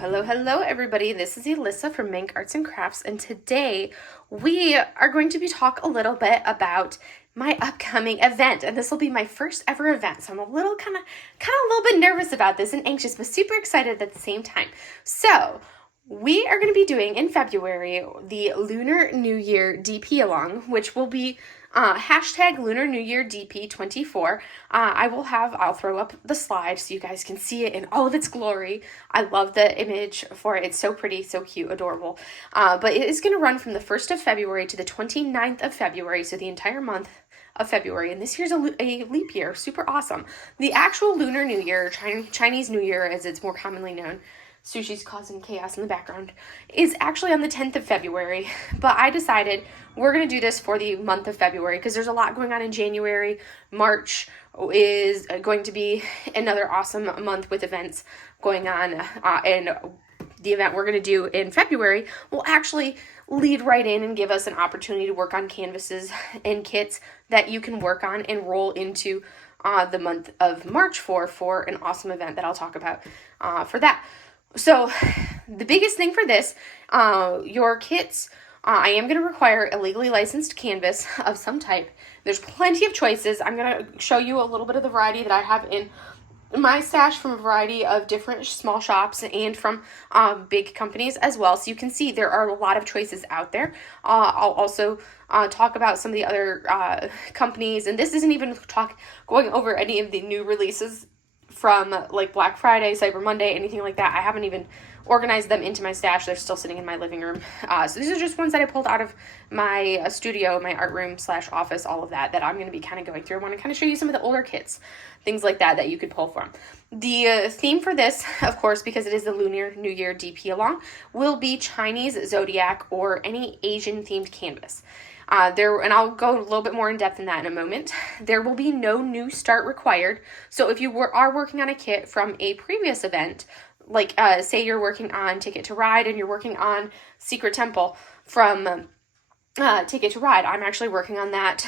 Hello everybody. This is Alyssa from Mank Arts and Crafts, and today we are going to be talk a little bit about my upcoming event, and this will be my first ever event. So I'm a little kind of a little bit nervous about this and anxious, but super excited at the same time. So we are going to be doing in February the Lunar New Year DP along, which will be hashtag Lunar New Year DP24. I'll throw up the slide so you guys can see it in all of its glory. I love the image for it. It's so pretty, so cute, adorable. But it is going to run from the 1st of February to the 29th of February, so the entire month of February, and this year's a leap year, super awesome. The actual Lunar New Year, Chinese New Year as it's more commonly known, Sushi's causing chaos in the background, is actually on the 10th of February, but I decided we're going to do this for the month of February because there's a lot going on in January. March is going to be another awesome month with events going on, and the event we're going to do in February will actually lead right in and give us an opportunity to work on canvases and kits that you can work on and roll into the month of March for an awesome event that I'll talk about for that. So the biggest thing for this, your kits, I am going to require a legally licensed canvas of some type. There's plenty of choices. I'm going to show you a little bit of the variety that I have in my stash from a variety of different small shops and from big companies as well. So you can see there are a lot of choices out there. I'll also talk about some of the other companies, and this isn't even going over any of the new releases from like Black Friday, Cyber Monday, anything like that. I haven't even organized them into my stash. They're still sitting in my living room. So these are just ones that I pulled out of my studio, my art room / office, all of that I'm going to be kind of going through. I want to kind of show you some of the older kits, things like that you could pull from. The theme for this, of course, because it is the Lunar New Year DP along, will be Chinese Zodiac or any Asian themed canvas. And I'll go a little bit more in depth in that in a moment. There will be no new start required. So if you are working on a kit from a previous event, like say you're working on Ticket to Ride and you're working on Secret Temple from Ticket to Ride. I'm actually working on that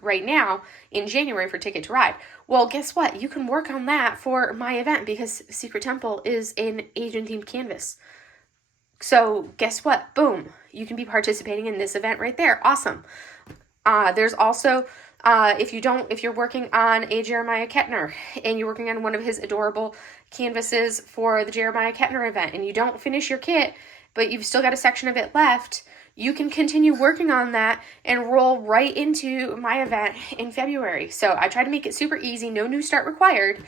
right now in January for Ticket to Ride. Well, guess what? You can work on that for my event because Secret Temple is an Asian themed canvas. So guess what? Boom. You can be participating in this event right there. Awesome. There's also, if you're working on a Jeremiah Kettner and you're working on one of his adorable canvases for the Jeremiah Kettner event and you don't finish your kit, but you've still got a section of it left, you can continue working on that and roll right into my event in February. So I try to make it super easy, no new start required.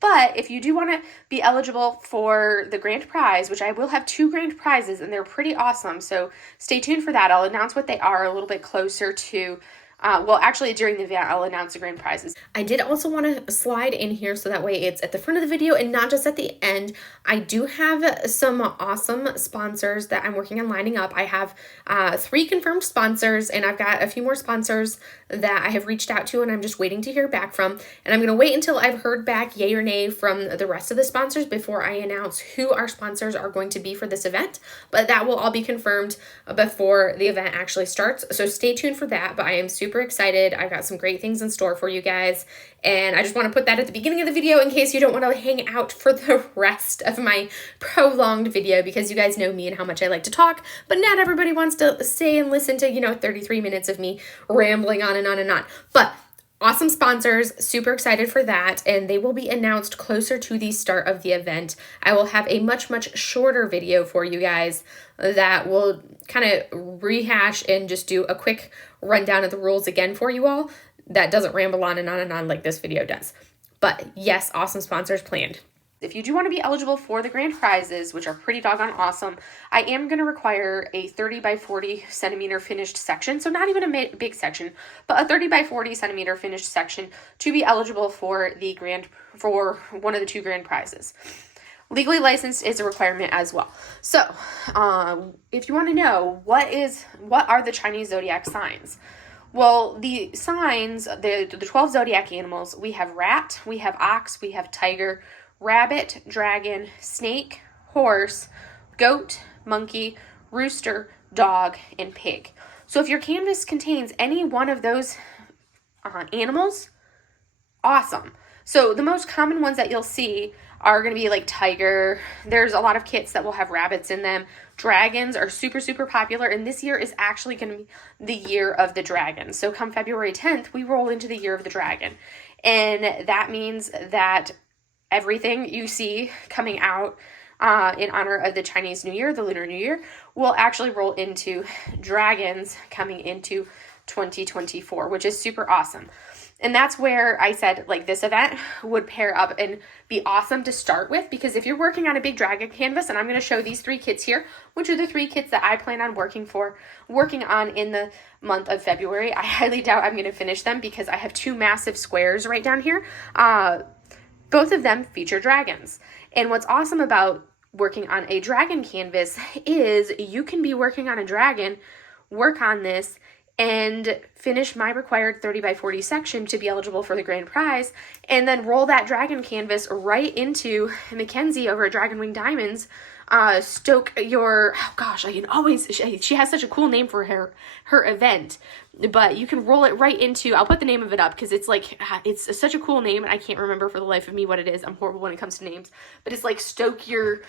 But if you do want to be eligible for the grand prize, which I will have 2 grand prizes and they're pretty awesome, so stay tuned for that. I'll announce what they are a little bit closer to actually during the event, I'll announce the grand prizes. I did also want to slide in here so that way it's at the front of the video and not just at the end. I do have some awesome sponsors that I'm working on lining up. I have 3 confirmed sponsors, and I've got a few more sponsors that I have reached out to and I'm just waiting to hear back from. And I'm going to wait until I've heard back yay or nay from the rest of the sponsors before I announce who our sponsors are going to be for this event. But that will all be confirmed before the event actually starts. So stay tuned for that. But I am super excited. I've got some great things in store for you guys, and I just want to put that at the beginning of the video in case you don't want to hang out for the rest of my prolonged video, because you guys know me and how much I like to talk, but not everybody wants to stay and listen to 33 minutes of me rambling on and on and on. But awesome sponsors, super excited for that, and they will be announced closer to the start of the event. I will have a much shorter video for you guys that will kind of rehash and just do a quick rundown of the rules again for you all. That doesn't ramble on and on and on like this video does. But yes, awesome sponsors planned. If you do want to be eligible for the grand prizes, which are pretty doggone awesome, I am going to require a 30 by 40 centimeter finished section. So not even a big section, but a 30 by 40 centimeter finished section to be eligible for for one of the 2 grand prizes. Legally licensed is a requirement as well. So if you want to know what are the Chinese zodiac signs? Well, the signs, the 12 zodiac animals, we have rat, we have ox, we have tiger, rabbit, dragon, snake, horse, goat, monkey, rooster, dog, and pig. So if your canvas contains any one of those animals, awesome. So the most common ones that you'll see are going to be like tiger. There's a lot of kits that will have rabbits in them. Dragons are super, super popular, and this year is actually going to be the year of the dragon. So come February 10th, we roll into the year of the dragon. And that means that everything you see coming out in honor of the Chinese New Year, the Lunar New Year, will actually roll into dragons coming into 2024, which is super awesome. And that's where I said, like, this event would pair up and be awesome to start with, because if you're working on a big dragon canvas, and I'm going to show these 3 kits here, which are the 3 kits that I plan on working on in the month of February. I highly doubt I'm going to finish them because I have 2 massive squares right down here. Both of them feature dragons. And what's awesome about working on a dragon canvas is you can be working on a dragon, work on this, and finish my required 30 by 40 section to be eligible for the grand prize, and then roll that dragon canvas right into Mackenzie over at Dragon Wing Diamonds. Stoke your, oh gosh, I can always, she has such a cool name for her event, but you can roll it right into, I'll put the name of it up because it's like, it's such a cool name, and I can't remember for the life of me what it is. I'm horrible when it comes to names, but it's like stoke your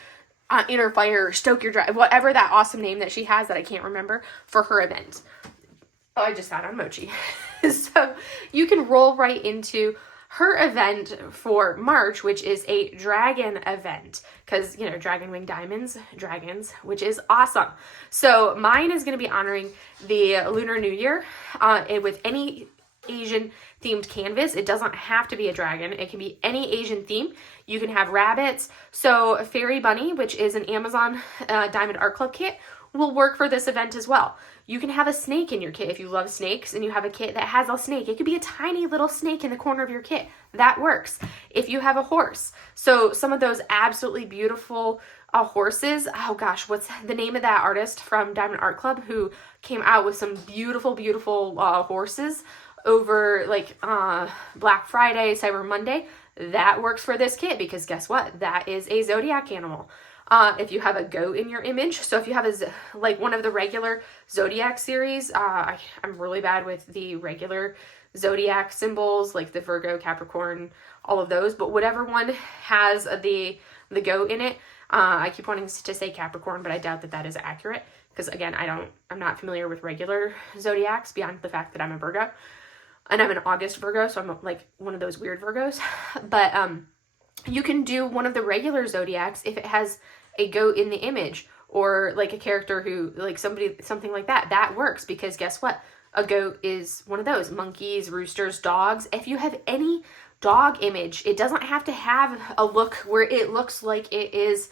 inner fire, stoke your dragon, whatever that awesome name that she has that I can't remember for her event. Oh, I just sat on Mochi. So you can roll right into her event for March, which is a dragon event, because, you know, Dragon Wing Diamonds, dragons, which is awesome. So mine is going to be honoring the Lunar New Year with any Asian themed canvas. It doesn't have to be a dragon. It can be any Asian theme. You can have rabbits. So Fairy Bunny, which is an Amazon Diamond Art Club kit, will work for this event as well. You can have a snake in your kit if you love snakes and you have a kit that has a snake. It could be a tiny little snake in the corner of your kit. That works. If you have a horse. So some of those absolutely beautiful horses. Oh gosh, what's the name of that artist from Diamond Art Club who came out with some beautiful, beautiful horses over like Black Friday, Cyber Monday? That works for this kit because guess what? That is a Zodiac animal. If you have a goat in your image, so if you have like one of the regular Zodiac series, I'm really bad with the regular Zodiac symbols, like the Virgo, Capricorn, all of those, but whatever one has the goat in it, I keep wanting to say Capricorn, but I doubt that that is accurate, because again, I'm not familiar with regular Zodiacs beyond the fact that I'm a Virgo, and I'm an August Virgo, so I'm like one of those weird Virgos, but you can do one of the regular Zodiacs if it has a goat in the image, or like a character who, like something like that. That works because guess what? A goat is one of those. Monkeys, roosters, dogs. If you have any dog image, it doesn't have to have a look where it looks like it is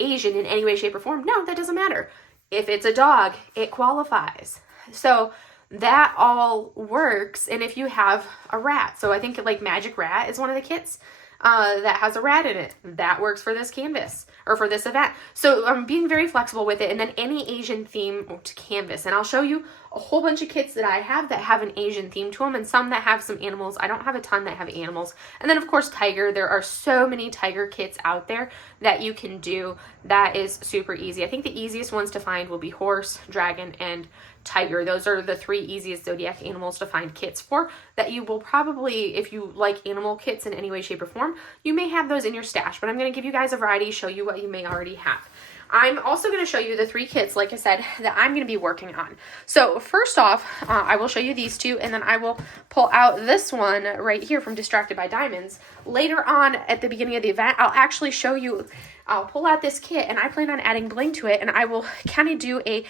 Asian in any way, shape, or form. No, that doesn't matter. If it's a dog, it qualifies. So that all works. And if you have a rat, so I think like Magic Rat is one of the kits that has a rat in it. That works for this canvas or for this event. So I'm being very flexible with it. And then any Asian theme to canvas. And I'll show you a whole bunch of kits that I have that have an Asian theme to them, and some that have some animals. I don't have a ton that have animals. And then of course tiger. There are so many tiger kits out there that you can do. That is super easy. I think the easiest ones to find will be horse, dragon, and tiger. Those are the 3 easiest Zodiac animals to find kits for that you will probably, if you like animal kits in any way, shape, or form, you may have those in your stash, but I'm going to give you guys a variety, show you what you may already have. I'm also going to show you the 3 kits, like I said, that I'm going to be working on. So first off, I will show you these 2, and then I will pull out this one right here from Distracted by Diamonds. Later on at the beginning of the event, I'll actually show you, I'll pull out this kit, and I plan on adding bling to it, and I will kind of do a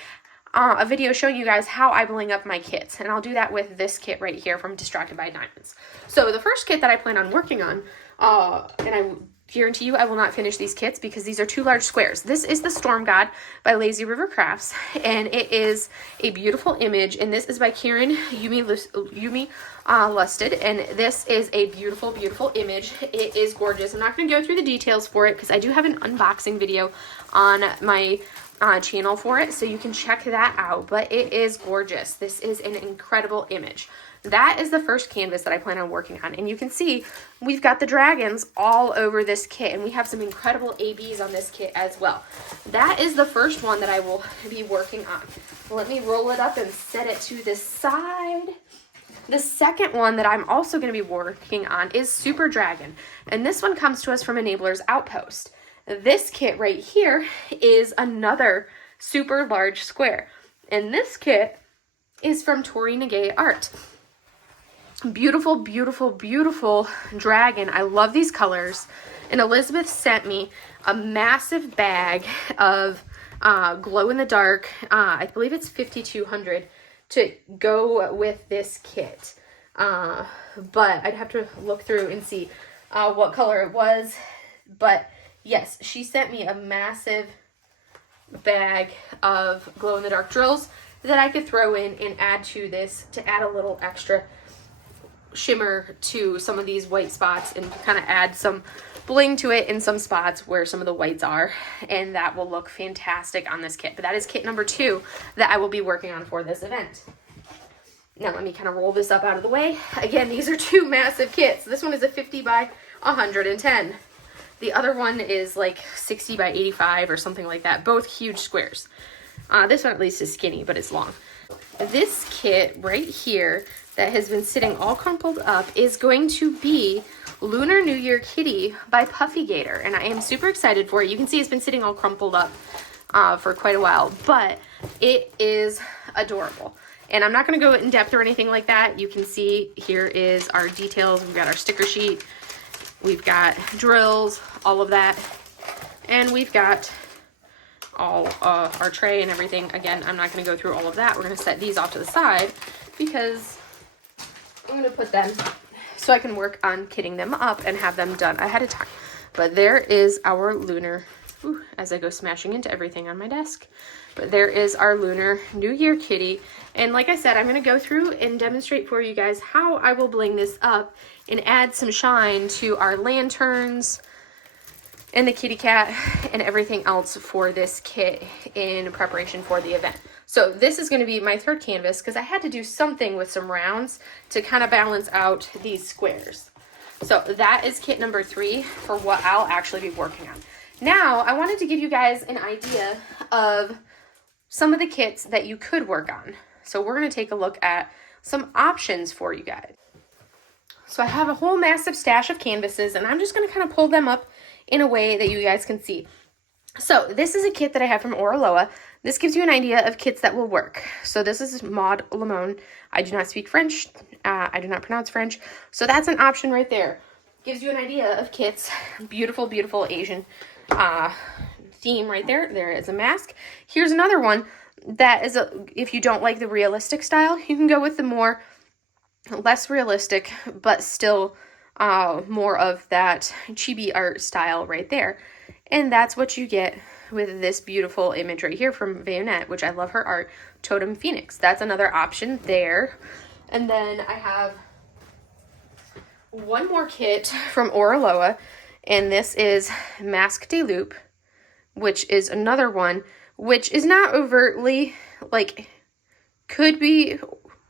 video showing you guys how I bling up my kits, and I'll do that with this kit right here from Distracted by Diamonds. So the first kit that I plan on working on, and I guarantee you I will not finish these kits because these are 2 large squares. This is the Storm God by Lazy River Crafts, and it is a beautiful image, and this is by Karen Yumi Lusted, and this is a beautiful, beautiful image. It is gorgeous. I'm not going to go through the details for it because I do have an unboxing video on my channel for it, so you can check that out, but it is gorgeous. This is an incredible image. That is the first canvas that I plan on working on, and you can see we've got the dragons all over this kit, and we have some incredible ABs on this kit as well. That is the first one that I will be working on. Let me roll it up and set it to the side. The second one that I'm also going to be working on is Super Dragon, and this one comes to us from Enabler's Outpost. This kit right here is another super large square, and this kit is from Tori Nagay Art. Beautiful, beautiful, beautiful dragon. I love these colors. And Elizabeth sent me a massive bag of glow-in-the-dark, I believe it's 5,200, to go with this kit. But I'd have to look through and see what color it was. But yes, she sent me a massive bag of glow-in-the-dark drills that I could throw in and add to this to add a little extra shimmer to some of these white spots and kind of add some bling to it in some spots where some of the whites are, and that will look fantastic on this kit. But that is kit number 2 that I will be working on for this event. Now let me kind of roll this up out of the way. Again, these are 2 massive kits. This one is a 50 by 110. The other one is like 60 by 85 or something like that. Both huge squares. This one at least is skinny, but it's long. This kit right here that has been sitting all crumpled up is going to be Lunar New Year Kitty by Puffy Gator, and I am super excited for it. You can see it's been sitting all crumpled up for quite a while, but it is adorable. And I'm not going to go in depth or anything like that. You can see here is our details. We've got our sticker sheet, we've got drills, all of that, and we've got all our tray and everything. Again, I'm not going to go through all of that. We're going to set these off to the side because I'm going to put them so I can work on kitting them up and have them done ahead of time. But there is our Lunar, as I go smashing into everything on my desk. But there is our Lunar New Year Kitty. And like I said, I'm going to go through and demonstrate for you guys how I will bling this up and add some shine to our lanterns and the kitty cat and everything else for this kit in preparation for the event. So this is going to be my 3rd canvas because I had to do something with some rounds to kind of balance out these squares. So that is kit number 3 for what I'll actually be working on. Now, I wanted to give you guys an idea of some of the kits that you could work on. So we're going to take a look at some options for you guys. So I have a whole massive stash of canvases, and I'm just going to kind of pull them up in a way that you guys can see. So this is a kit that I have from Oraloa. This gives you an idea of kits that will work. So this is Maud Lemon. I do not speak French. I do not pronounce French. So that's an option right there. Gives you an idea of kits. Beautiful, beautiful Asian theme right there. There is a mask. Here's another one that is, if you don't like the realistic style, you can go with the less realistic, but still more of that chibi art style right there. And that's what you get with this beautiful image right here from Bayonette, which I love her art, Totem Phoenix. That's another option there. And then I have one more kit from Oraloa, and this is Masque de Loup, which is another one, which is not overtly, like, could be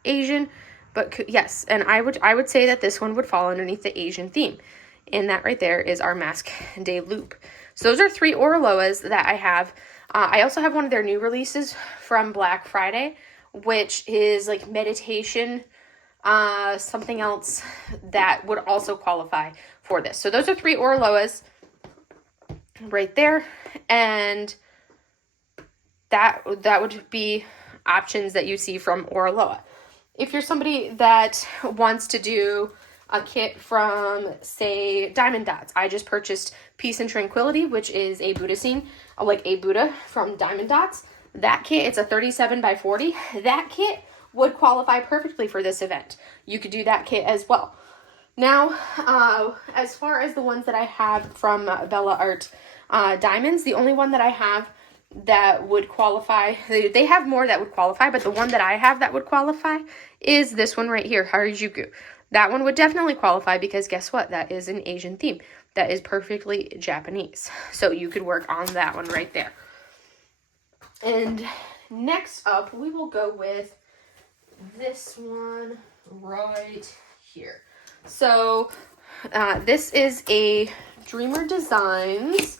Asian, but yes, and I would say that this one would fall underneath the Asian theme. And that right there is our Masque de Loup. So those are 3 Oraloas that I have. I also have one of their new releases from Black Friday, which is like meditation, something else that would also qualify for this. So those are 3 Oraloas right there. And that would be options that you see from Oraloa. If you're somebody that wants to do a kit from, say, Diamond Dots, I just purchased Peace and Tranquility, which is a Buddha scene, like a Buddha from Diamond Dots. That kit, it's a 37 by 40. That kit would qualify perfectly for this event. You could do that kit as well. Now, as far as the ones that I have from Bella Art Diamonds, the only one that I have that would qualify, they have more that would qualify, but the one that I have that would qualify is this one right here, Harajuku. That one would definitely qualify because guess what? That is an Asian theme. That is perfectly Japanese. So you could work on that one right there. And next up, we will go with this one right here. So this is a Dreamer Designs.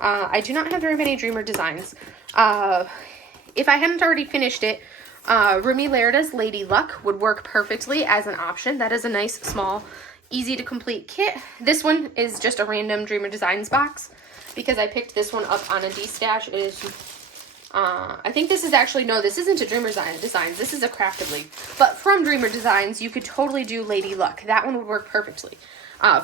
I do not have very many Dreamer Designs. If I hadn't already finished it, Rumi Larida's Lady Luck would work perfectly as an option. That is a nice, small, easy to complete kit. This one is just a random Dreamer Designs box because I picked this one up on a D-stash. It is, I think this is actually, no, this isn't a Dreamer Designs. This is a Craftedly. But from Dreamer Designs, you could totally do Lady Luck. That one would work perfectly.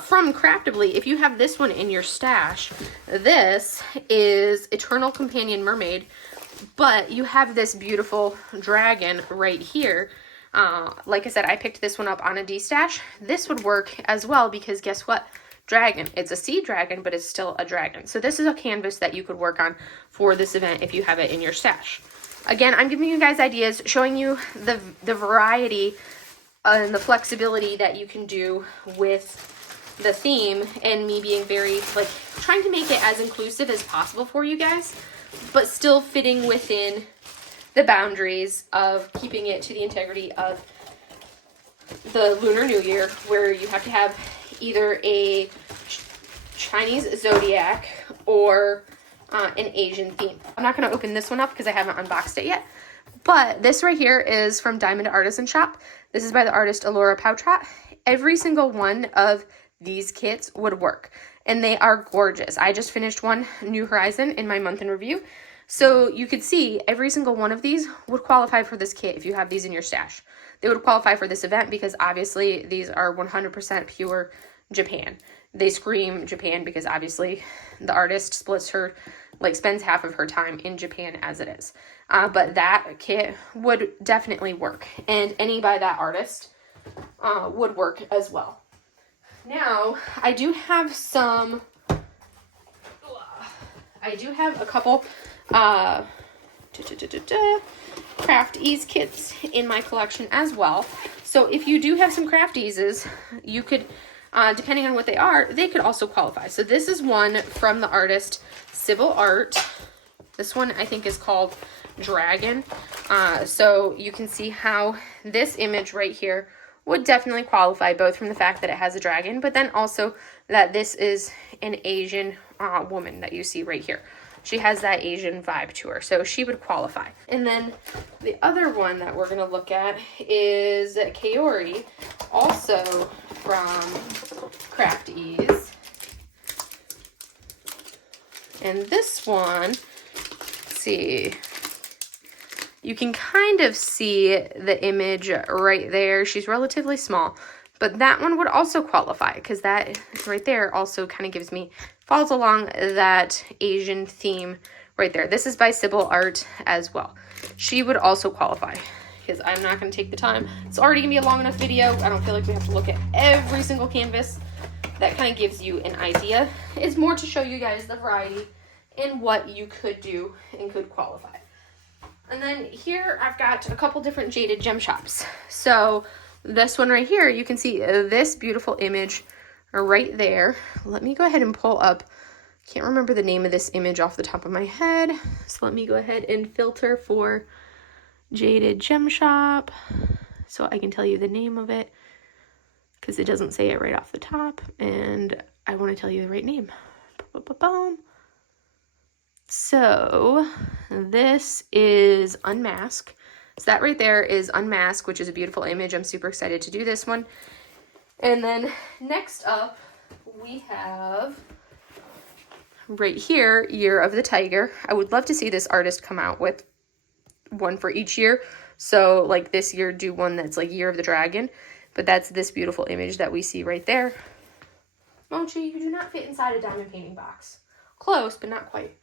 From Craftedly, if you have this one in your stash, this is Eternal Companion Mermaid, but you have this beautiful dragon right here. Like I said, I picked this one up on a D-stash. This would work as well because guess what? Dragon. It's a sea dragon, but it's still a dragon. So this is a canvas that you could work on for this event if you have it in your stash. Again, I'm giving you guys ideas, showing you the variety and the flexibility that you can do with the theme, and me being very, like, trying to make it as inclusive as possible for you guys, but still fitting within the boundaries of keeping it to the integrity of the Lunar New Year, where you have to have either a Chinese Zodiac or an Asian theme. I'm not going to open this one up because I haven't unboxed it yet, but this right here is from Diamond Artisan Shop. This is by the artist Alora Poutrat. Every single one of these kits would work, and they are gorgeous. I just finished one, New Horizon, in my month in review. So you could see every single one of these would qualify for this kit if you have these in your stash. They would qualify for this event because obviously these are 100% pure Japan. They scream Japan because obviously the artist spends half of her time in Japan as it is. But that kit would definitely work, and any by that artist would work as well. Now, I do have a couple craft ease kits in my collection as well. So if you do have some craft eases, you could, depending on what they are, they could also qualify. So this is one from the artist Civil Art. This one I think is called Dragon. So you can see how this image right here would definitely qualify, both from the fact that it has a dragon, but then also that this is an Asian woman that you see right here. She has that Asian vibe to her, so she would qualify. And then the other one that we're going to look at is Kaori, also from Craft Ease. And this one, let's see, you can kind of see the image right there. She's relatively small, but that one would also qualify because that right there also kind of falls along that Asian theme right there. This is by Sybil Art as well. She would also qualify because I'm not going to take the time. It's already going to be a long enough video. I don't feel like we have to look at every single canvas. That kind of gives you an idea. It's more to show you guys the variety in what you could do and could qualify. And then here I've got a couple different Jaded Gem Shops. So this one right here, you can see this beautiful image right there. Let me go ahead and pull up. Can't remember the name of this image off the top of my head. So let me go ahead and filter for Jaded Gem Shop so I can tell you the name of it, because it doesn't say it right off the top and I want to tell you the right name. So this is Unmask. So that right there is Unmask, which is a beautiful image. I'm super excited to do this one. And then next up, we have right here, Year of the Tiger. I would love to see this artist come out with one for each year. So like this year, do one that's like Year of the Dragon. But that's this beautiful image that we see right there. Mochi, you do not fit inside a diamond painting box. Close, but not quite.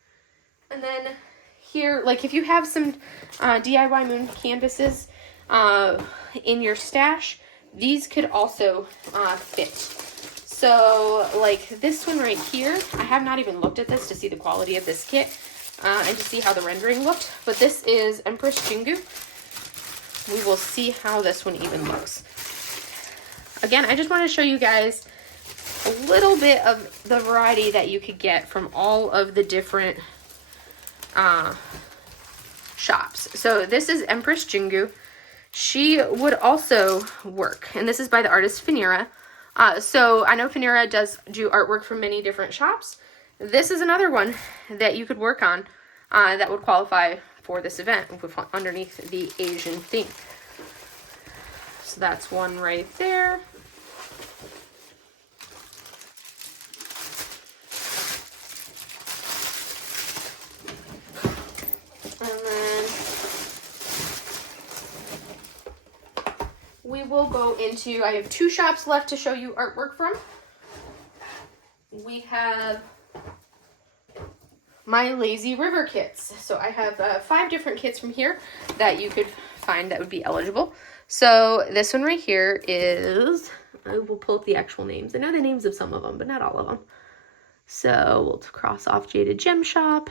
And then here, like if you have some DIY moon canvases in your stash, these could also fit. So like this one right here, I have not even looked at this to see the quality of this kit and to see how the rendering looked. But this is Empress Jingu. We will see how this one even looks. Again, I just want to show you guys a little bit of the variety that you could get from all of the different shops. So this is Empress Jingu. She would also work, and this is by the artist Finira. So I know Finira does do artwork from many different shops. This is another one that you could work on that would qualify for this event underneath the Asian theme. So that's one right there. And then we will go into, I have 2 shops left to show you artwork from. We have my Lazy River kits. So I have 5 different kits from here that you could find that would be eligible. So this one right here is, I will pull up the actual names. I know the names of some of them, but not all of them. So we'll cross off Jaded Gem Shop.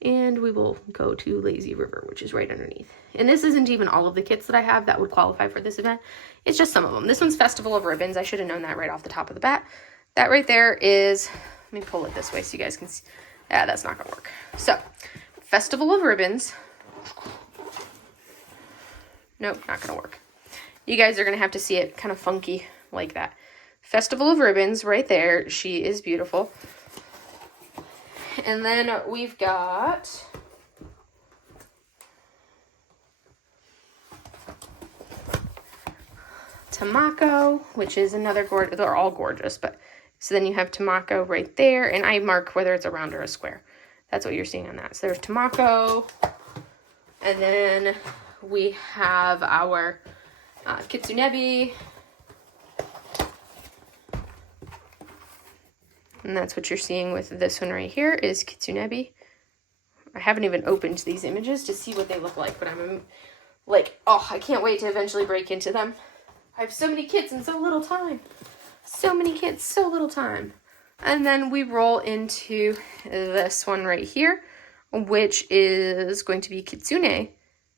And we will go to Lazy River, which is right underneath. And this isn't even all of the kits that I have that would qualify for this event. It's just some of them. This one's Festival of Ribbons. I should have known that right off the top of the bat. That right there is, let me pull it this way so you guys can see. Yeah, that's not going to work. So, Festival of Ribbons. Nope, not going to work. You guys are going to have to see it kind of funky like that. Festival of Ribbons right there. She is beautiful. And then we've got Tamako, which is another gorgeous. They're all gorgeous, but so then you have Tamako right there, and I mark whether it's a round or a square. That's what you're seeing on that. So there's Tamako, and then we have our Kitsunebi. And that's what you're seeing with this one right here is Kitsunebi. I haven't even opened these images to see what they look like, but I'm like, oh, I can't wait to eventually break into them. I have so many kits in so little time. So many kits, so little time. And then we roll into this one right here, which is going to be Kitsune,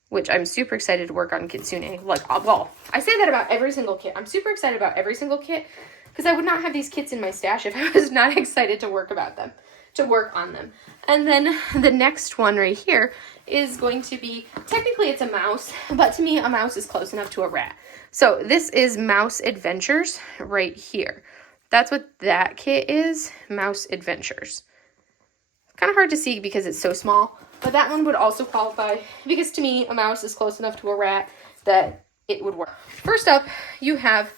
which I'm super excited to work on Kitsune. Like, well, I say that about every single kit. I'm super excited about every single kit, because I would not have these kits in my stash if I was not excited to work on them. And then the next one right here is going to be, technically it's a mouse, but to me a mouse is close enough to a rat. So this is Mouse Adventures right here. That's what that kit is, Mouse Adventures. Kind of hard to see because it's so small, but that one would also qualify because to me a mouse is close enough to a rat that it would work. First up, you have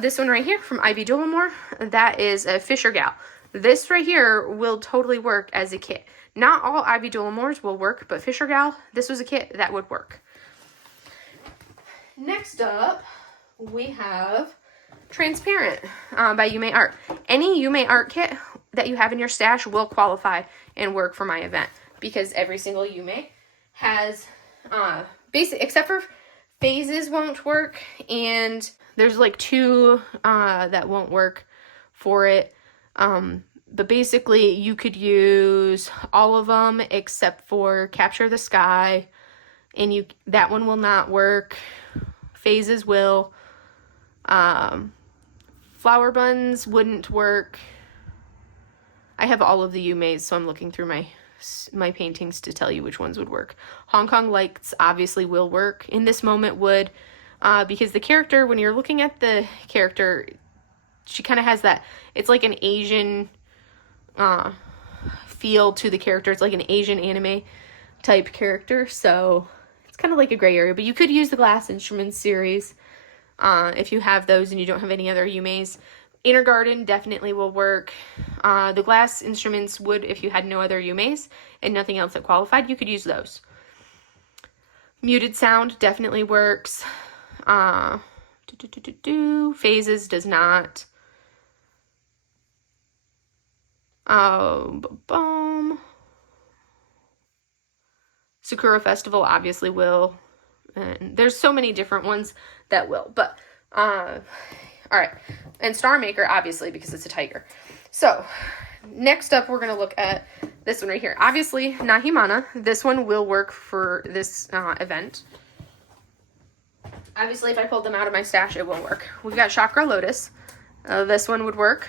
this one right here from Ivy Dollamore. That is a Fisher Gal. This right here will totally work as a kit. Not all Ivy Dollamores will work, but Fisher Gal, this was a kit that would work. Next up, we have Transparent by Yume Art. Any Yume Art kit that you have in your stash will qualify and work for my event because every single Yume has, except for Phases won't work, and there's like 2 that won't work for it. But basically you could use all of them except for Capture the Sky, and that one will not work. Phases will. Flower Buns wouldn't work. I have all of the Yumeis, so I'm looking through my paintings to tell you which ones would work. Hong Kong Lights obviously will work. In this moment would, because the character, when you're looking at the character, she kind of has that, it's like an Asian feel to the character. It's like an Asian anime type character, so it's kind of like a gray area. But you could use the Glass Instruments series if you have those and you don't have any other Yumeis. Inner Garden definitely will work. The Glass Instruments would if you had no other Yumeis and nothing else that qualified. You could use those. Muted Sound definitely works. Phases does not. Sakura Festival obviously will. And there's so many different ones that will. But, all right. And Star Maker, obviously, because it's a tiger. So, next up, we're going to look at this one right here. Obviously, Nahimana. This one will work for this event. Obviously, if I pulled them out of my stash, it will work. We've got Chakra Lotus. This one would work.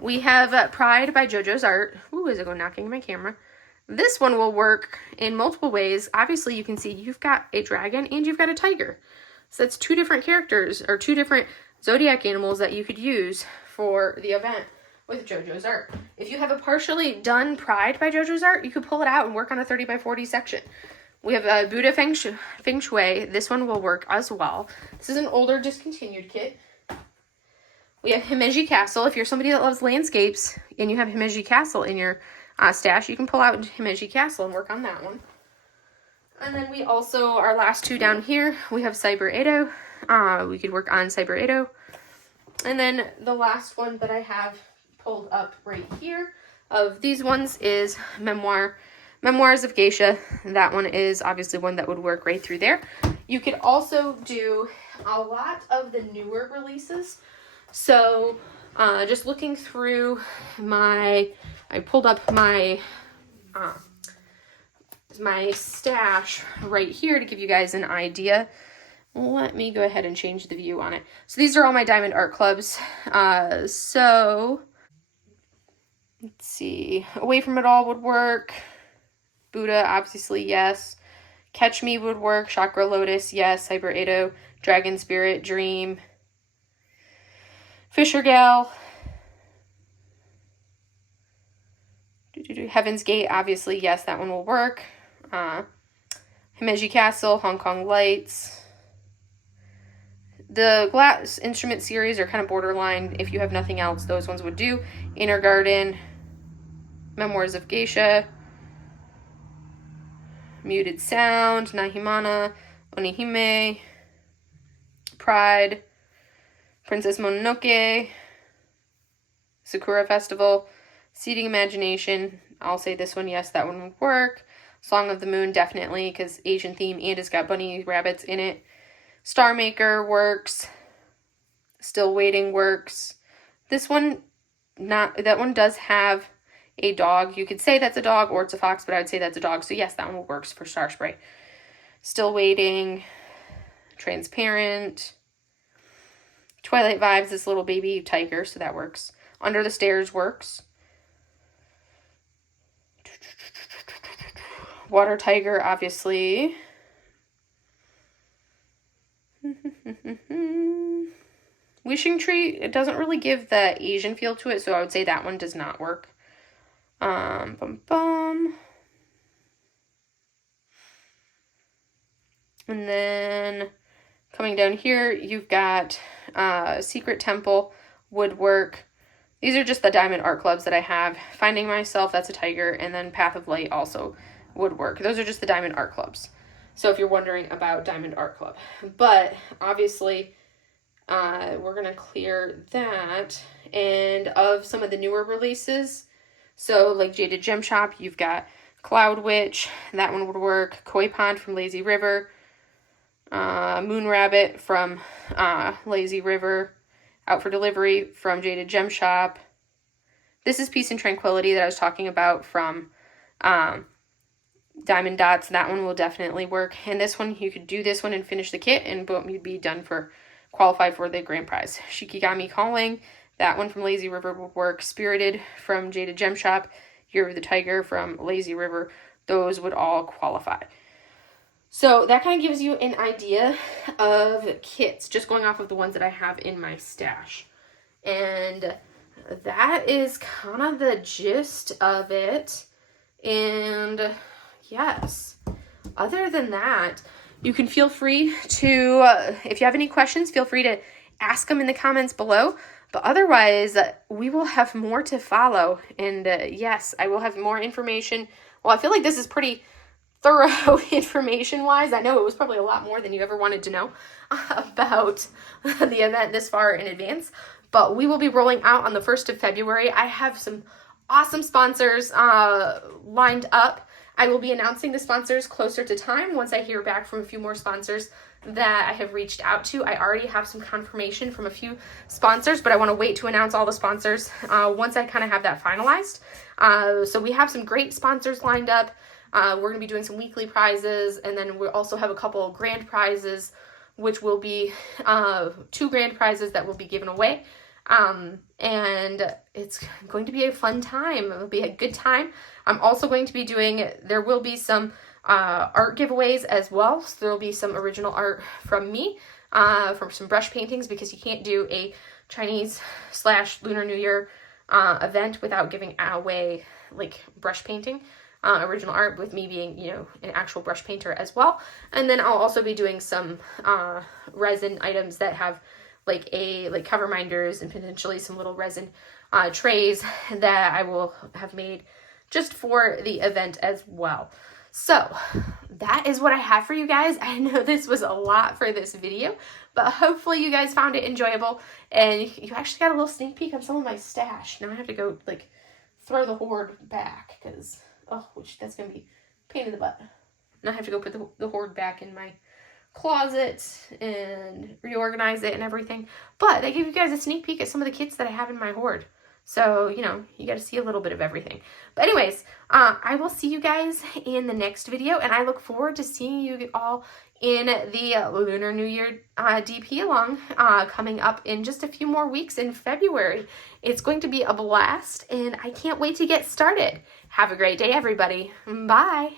We have Pride by JoJo's Art. Ooh, is it going knocking my camera? This one will work in multiple ways. Obviously, you can see you've got a dragon and you've got a tiger. So that's 2 different characters or 2 different Zodiac animals that you could use for the event, with JoJo's art. If you have a partially done Pride by JoJo's art, you could pull it out and work on a 30 by 40 section. We have a Buddha Feng Shui. This one will work as well. This is an older discontinued kit. We have Himeji Castle. If you're somebody that loves landscapes and you have Himeji Castle in your stash, you can pull out Himeji Castle and work on that one. And then we also, our last two down here, we have Cyber Edo. We could work on Cyber Edo. And then the last one that I have pulled up right here of these ones is Memoirs of Geisha. That one is obviously one that would work right through there. You could also do a lot of the newer releases. So just looking through I pulled up my stash right here to give you guys an idea. Let me go ahead and change the view on it. So these are all my Diamond Art Clubs. So let's see. Away from It All would work. Buddha, obviously, yes. Catch Me would work. Chakra Lotus, yes. Cyber Edo, Dragon Spirit, Dream. Fisher Gal. Heaven's Gate, obviously, yes, that one will work. Himeji Castle, Hong Kong Lights. The glass instrument series are kind of borderline. If you have nothing else, those ones would do. Inner Garden, Memoirs of Geisha, Muted Sound, Nahimana, Onihime, Pride, Princess Mononoke, Sakura Festival, Seeding Imagination. I'll say this one, yes, that one would work. Song of the Moon, definitely, because Asian theme and it's got bunny rabbits in it. Star Maker works. Still Waiting works. This one, that one does have a dog. You could say that's a dog or it's a fox, but I would say that's a dog. So yes, that one works for Star Spray. Still Waiting. Transparent. Twilight Vibes, this little baby tiger, so that works. Under the Stairs works. Water Tiger, obviously. Wishing Tree, it doesn't really give the Asian feel to it, so I would say that one does not work. And then coming down here, you've got Secret Temple, Woodwork. These are just the Diamond Art Clubs that I have. Finding Myself, that's a tiger, and then Path of Light also would work. Those are just the Diamond Art Clubs. So if you're wondering about Diamond Art Club. But obviously, we're going to clear that. And of some of the newer releases, so like Jaded Gem Shop, you've got Cloud Witch. That one would work. Koi Pond from Lazy River. Moon Rabbit from Lazy River. Out for Delivery from Jaded Gem Shop. This is Peace and Tranquility that I was talking about from Diamond Dots. That one will definitely work. And this one, you could do this one and finish the kit, and boom, you'd be done for qualified for the grand prize. Shikigami Calling. That one from Lazy River would work. Spirited from Jaded Gem Shop. Year of the Tiger from Lazy River. Those would all qualify. So that kind of gives you an idea of kits, just going off of the ones that I have in my stash. And that is kind of the gist of it. And yes, other than that, you can feel free to, if you have any questions, feel free to ask them in the comments below. But otherwise, we will have more to follow. And yes, I will have more information. Well, I feel like this is pretty thorough information-wise. I know it was probably a lot more than you ever wanted to know about the event this far in advance. But we will be rolling out on the 1st of February. I have some awesome sponsors lined up. I will be announcing the sponsors closer to time once I hear back from a few more sponsors that I have reached out to. I already have some confirmation from a few sponsors, but I want to wait to announce all the sponsors once I kind of have that finalized. So we have some great sponsors lined up. We're going to be doing some weekly prizes, and then we also have a couple grand prizes, which will be 2 grand prizes that will be given away. And it's going to be a fun time. It will be a good time. I'm also going to be there will be some art giveaways as well. So there will be some original art from me, from some brush paintings, because you can't do a Chinese / Lunar New Year event without giving away like brush painting. Original art with me being, you know, an actual brush painter as well. And then I'll also be doing some resin items that have like cover minders and potentially some little resin trays that I will have made just for the event as well. So that is what I have for you guys. I know this was a lot for this video, but hopefully you guys found it enjoyable and you actually got a little sneak peek on some of my stash. Now I have to go like throw the hoard back because, oh, that's going to be a pain in the butt. Now I have to go put the hoard back in my closet and reorganize it and everything. But I gave you guys a sneak peek at some of the kits that I have in my hoard. So, you know, you got to see a little bit of everything. But anyways, I will see you guys in the next video, and I look forward to seeing you all in the Lunar New Year DP along coming up in just a few more weeks in February. It's going to be a blast, and I can't wait to get started. Have a great day, everybody. Bye.